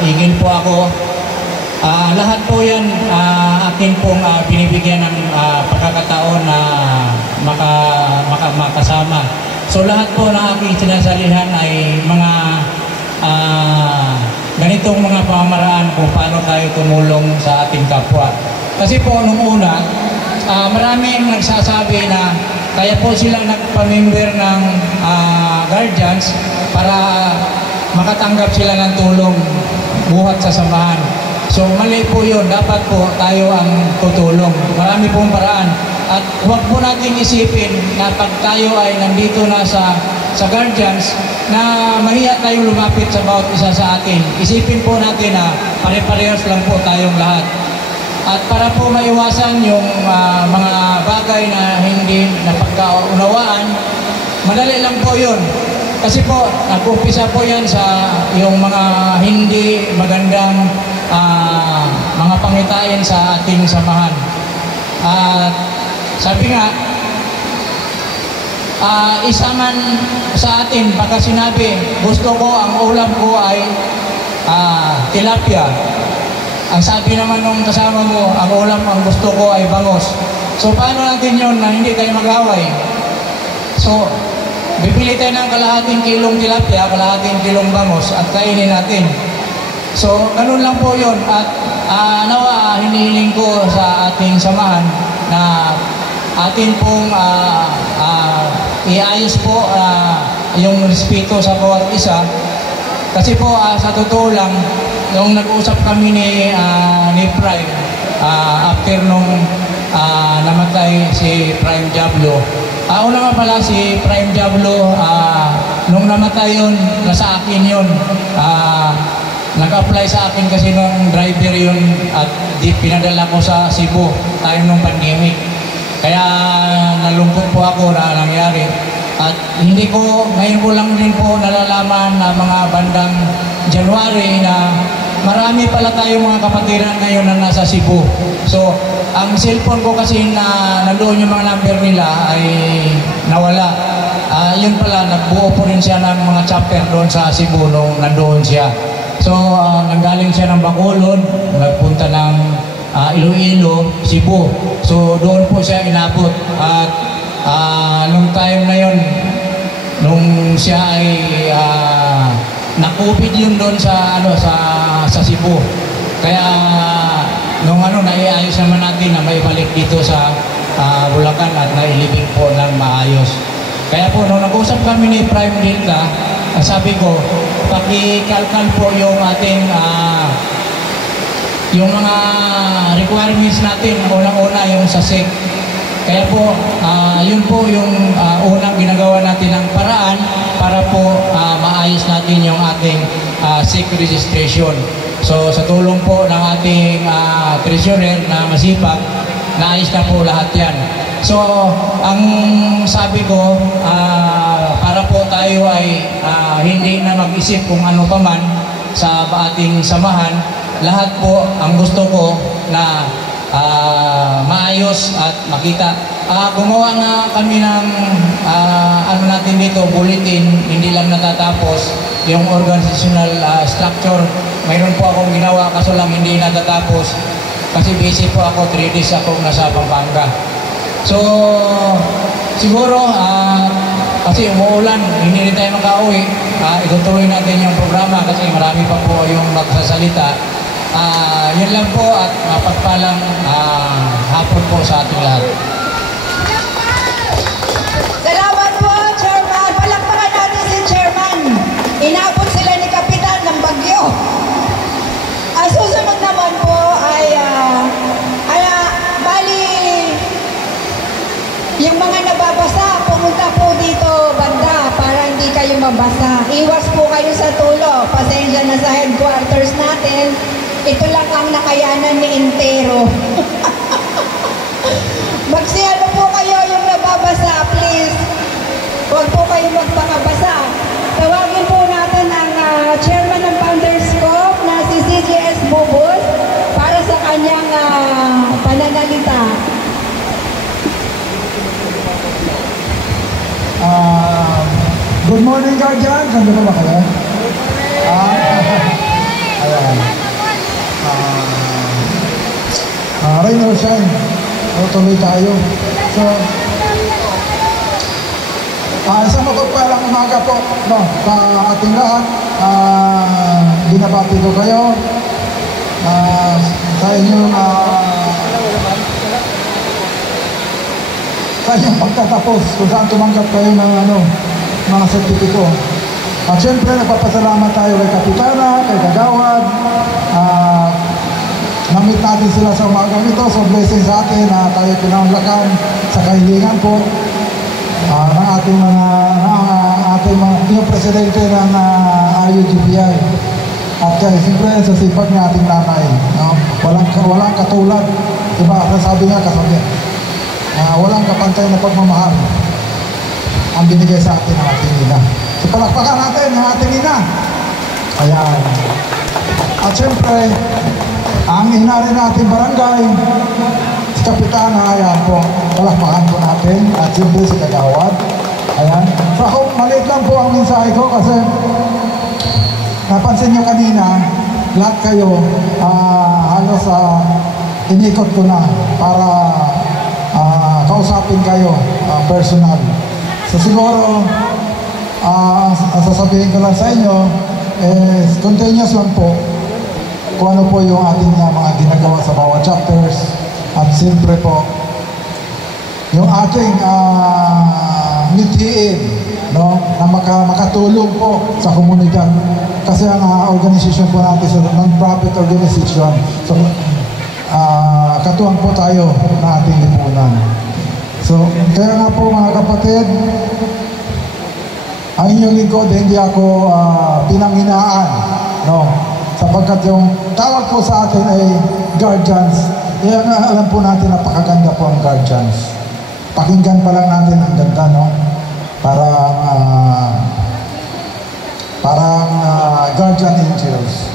naigil po ako. Lahat po yan akin pong binibigyan ng pagkakataon na makasama. So lahat po ng aking sinasalihan ay mga ganitong mga pamamaraan kung paano tayo tumulong sa ating kapwa. Kasi po nung una, maraming nagsasabi na kaya po silang nagpa-member ng guardians para makatanggap sila ng tulong buhat sa samahan. So mali po yun, dapat po tayo ang tutulong. Marami pong paraan. At huwag po natin isipin na pag tayo ay nandito na sa guardians na mahiya tayong lumapit sa bawat isa sa atin. Isipin po natin na pare-parehas lang po tayong lahat. At para po maiwasan yung mga bagay na hindi napagkaunawaan, madali lang po yun. Kasi po, nag-umpisa po yan sa yung mga hindi magandang mga pangitain sa ating samahan. At sabi nga, isa man sa atin, pagka sinabi, gusto ko, ang ulam ko ay tilapia. Ang sabi naman nung kasama mo, ang ulam, ang gusto ko ay bangos. So paano natin yun na hindi tayo mag-away? So, bibili tayo ng kalahating kilong tilapia, kalahating kilong bangos at kainin natin. So, ganun lang po yun. At nawa, hinihiling ko sa ating samahan na atin pong iayos po yung respeto sa bawat isa. Kasi po, sa totoo lang, nung nag-usap kami ni Prime, after nung namatay si Prime Diablo, una nga pala si Prime Diablo, nung namatay yun, nasa akin yun. Nag-apply sa akin kasi nung driver yun at pinadala ko sa Cebu time nung pandemic. Kaya nalungkot po ako na nangyari. At hindi ko, ngayon ko lang din po nalalaman na mga bandang January na marami pala tayong mga kapatiran ngayon na nasa Cebu. So, ang cellphone ko kasi na nandoon yung mga number nila ay nawala. Yun pala, nagbuo po rin siya ng mga chapter doon sa Cebu nung nandoon siya. So, nanggaling siya ng Bacolod, nagpunta ng Iloilo, Cebu. So, doon po siya inabot. At nung time na yun, nung siya ay na-COVID yun doon sa Cebu. Kaya nung naiayos naman natin na may balik dito sa Bulacan at nailibing po ng maayos. Kaya po nung nag-usap kami ni Prime Delta, sabi ko, pakikalkal po yung ating yung mga requirements natin, unang-una yung sa SEC. Kaya po, yun po yung unang ginagawa natin ng paraan para po maayos natin yung ating SEC registration. So sa tulong po ng ating treasurer na masipag, naayos na po lahat yan. So ang sabi ko, para po tayo ay hindi na mag-isip kung ano pa man sa ating samahan, lahat po ang gusto ko na maayos at makita. Gumawa na kami ng natin dito, bulletin, hindi lang natatapos yung organizational structure. Mayroon po akong ginawa kaso lang hindi natatapos kasi busy po ako, 3 days akong nasa Pampanga. So siguro kasi umuulan, hindi rin tayo makauwi, itutuloy natin yung programa kasi marami pa po yung magsasalita. Yun lang po at mapagpalang hapon po sa ating lahat. Salamat po, Chairman. Palakpakan natin si Chairman. Inabot sila ni Kapitan ng bagyo. Ang susunod naman po ay bali yung mga nababasa, pumunta po dito banda para hindi kayo mabasa. Iwas po kayo sa tulo. Pasensya na sa headquarters natin. Ito lang ang nakayanan ni Intero. Magsiano po kayo yung nababasa, please. Huwag po kayo magpakabasa. Tawagin po natin ang chairman ng Founders Corp na si CGS Bubos para sa kanyang pananalita. Good morning, guardians. Nandito ba kayo? Ayan. will shine. Tuloy tayo. So, isang mapagpalang umaga po, no, sa ating lahat. Binabati ko kayo sa inyong pagtatapos kung saan tumanggap kayo ng mga sertipiko. At syempre, nagpapasalamat tayo kay Kapitana, kay Kagawad. Na-meet natin sila sa umagang ito. So, blessing sa atin na tayo pinanglakan sa kahilingan po ng ating yung presidente ng IUGPI. At siyempre, sa sipag ng ating nanay. No? Walang katulad. Diba? Sabi nga kasabi. Walang kapantay na pagmamahal ang binigay sa atin ng ating ina. So, palakpakan natin ang ating ina. Ayan. At siyempre, ang ina rin natin barangay, si Kapitana, ayan po, palakpakan po natin. At siyempre si Kagawad. Ayan. So ako, maliit lang po ang mensahe ko kasi napansin nyo kanina, lahat kayo halos inikot ko na para kausapin kayo personal. So siguro, sasabihin ko lang sa inyo, continuous lang po kung ano po yung ating mga ginagawa sa bawat chapters. At siyempre po, yung ating mithiin, no, na makatulong po sa komunidad. Kasi ang organisasyon po natin sa non-profit organization. So, katuwang po tayo na ating lipunan. So, kaya nga po mga kapatid, ang inyong lingkod, hindi ako pinanghinaan, no? Sapagkat yung tawag po sa atin ay guardians. Kaya nga alam po natin napakaganda po ang guardians. Pakinggan pa lang natin ang ganda, no? Parang guardian angels.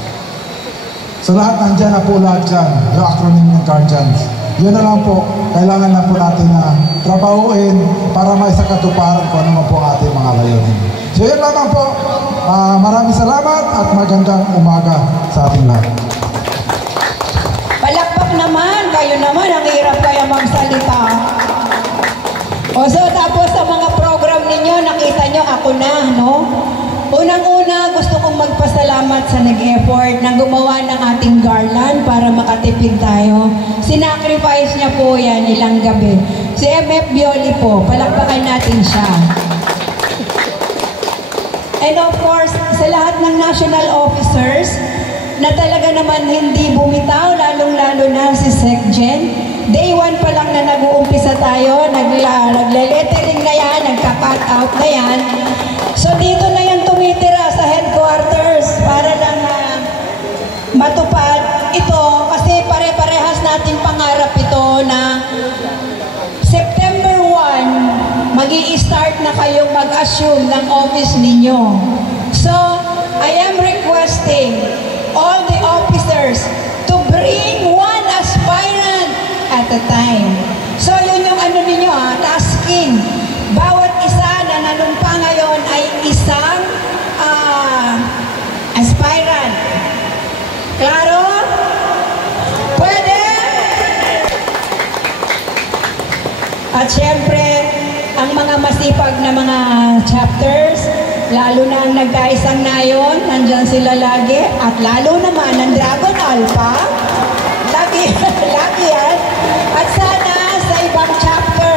So lahat nandyan na po lahat dyan, yung acronym ng guardians. Yun na lang po, kailangan lang po natin na trabahuin para may sakatuparan kung ano man po ang ating mga layunin. So yun lamang po, maraming salamat at magandang umaga sa ating lahat. Palakpak naman, kayo naman, ang hirap kaya magsalita. O so, tapos sa mga program ninyo, nakita nyo ako na, no? Unang-una, gusto kong magpasalamat sa nag-effort na gumawa ng ating garland para makatipid tayo. Sinacrifice niya po yan ilang gabi. Si MF Bioli po, palakpakan natin siya. And of course, sa lahat ng national officers, na talaga naman hindi bumitaw, lalong-lalo na si SecGen. Day 1 pa lang na nag-uumpisa tayo, nagle-lettering na yan, nagka-cut out na yan. So dito na yan tumitira sa headquarters para lang matupad ito kasi pare-parehas nating pangarap ito na September 1, magi-start na kayong mag-assume ng office ninyo. So, I am requesting all the officers to bring one aspirant at a time. So, yun yung ano ninyo tasking. Bawat isa na nanumpa ngayon ay isang aspirant. Klaro? Pwede? At syempre, ang mga masipag na mga chapters, lalo na ang nagkaisang nayon, nandyan sila lagi, at lalo naman ang Dragon Alpha, lagi yan. At sana sa ibang chapter,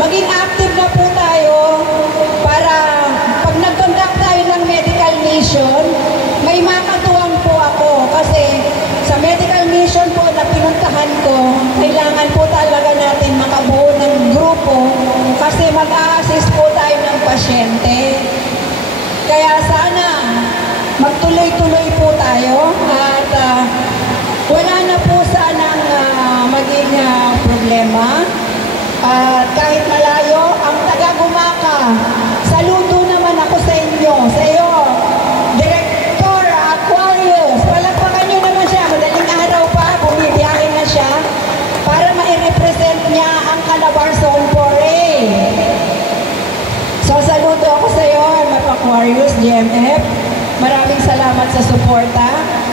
maging active na po tayo para pag nag-conduct tayo ng medical mission, may makatuwang po ako kasi sa medical mission po na pinuntahan ko, kailangan po talaga natin makabuo ng grupo kasi mag-a-assist po tayo ng pasyente. Kaya sana magtuloy-tuloy po tayo at wala na po sanang maging problema. At kahit malayo, ang taga-Gumaka, saludo naman ako sa inyo, sa iyo, Director Aquarius. Palakpakan nyo naman siya, madaling araw pa, bumibiyahe na siya para ma-represent niya ang Calabarzon 4A. So, saludo ako sa iyo, Map Aquarius, GMF. Maraming salamat sa suporta.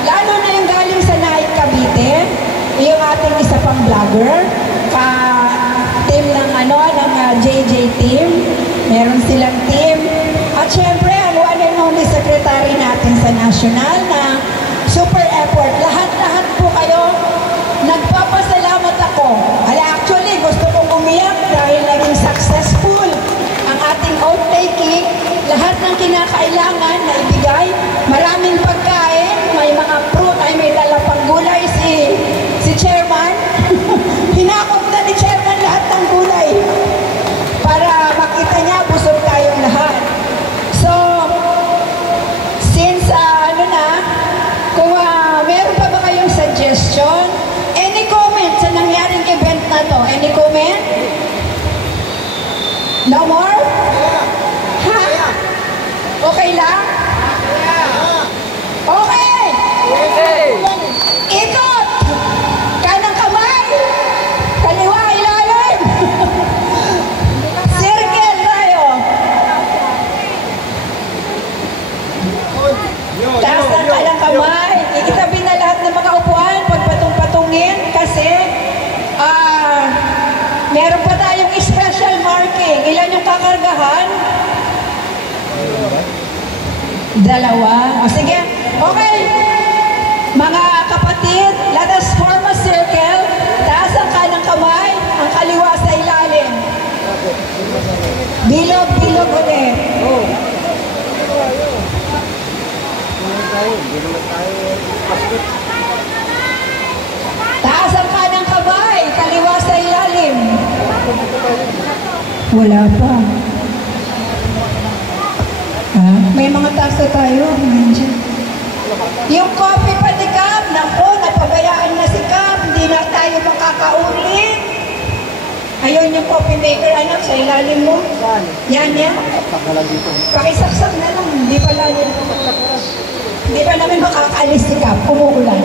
Lalo na yung galing sa Naik Cavite, yung ating isa pang vlogger, ka-team ng JJ team. Meron silang team. At syempre, ang one and only secretary natin sa national na super effort. Lahat-lahat po kayo, nagpapasalamat ako. Actually, gusto kong umiyak dahil naging successful ang ating oath-taking. Lahat ng kinakailangan na ibigay. Maraming pagkain, may mga fruit, ay may dala pang gulay si Chairman. Hinakot na ni Chairman lahat ng gulay para makita niya busog tayong lahat. So, since kung meron pa ba kayong suggestion, any comment sa nangyaring event na to? Any comment? No more? Ha? Okay lang? Okay! Ikot! Kanang kamay! Kaliwa, ilalim! Circle tayo! Taas ng kanang kamay! Ikitabi na lahat ng mga upuan, pagpatong-patungin kasi meron pa tayong special marking. Ilan yung kakargahan? 2. O sige. Okay. Mga kapatid, let us form a circle. Taas ang kanang kamay, ang kaliwa sa ilalim. Bilog-bilog ulit. Taas ang kanang kamay, kaliwa sa ilalim. Wala pa. May mga tasa tayo. Yung coffee pa ni Cap, naku, napabayaan na si Cap, hindi na tayo makakaulit. Ayun yung coffee maker, sa ilalim mo. Yan. Pakisaksak na lang, hindi pa namin makakaalis si Cap, umuulan.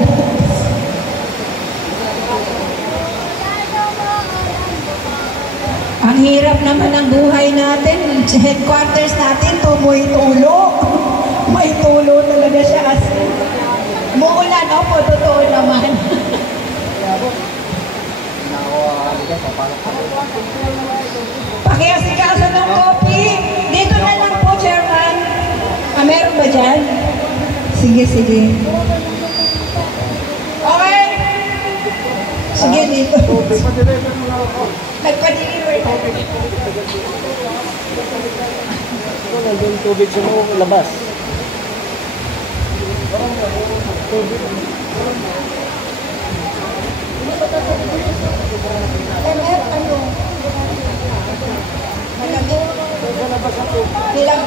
Ang hirap naman ang buhay natin. Headquarters natin, tumoy tulo. May tulo talaga siya kasi. Muulan, po, totoo naman. Pakiasikaso ng coffee. Dito na lang po, Chairman. Meron ba dyan? Sige. Okay. Sige, dito. Nagpa-deliver na. Nandun tubig sa labas. Bilang